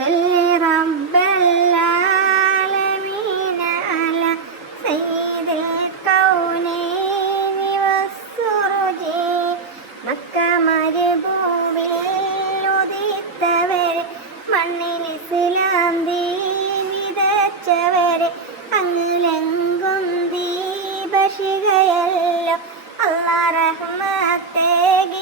صل رب العالمين على سيد الكونين والسرج Mecca മരുഭൂമിൽ ഉദിത്തവരെ മണ്ണിൽ ഇസ്ലാം ദീൻ വിതച്ചവരെ അങ്ങിലെങ്കും ദീപശിഖയല്ലോ അല്ലാഹ് റഹ്മത്തേകി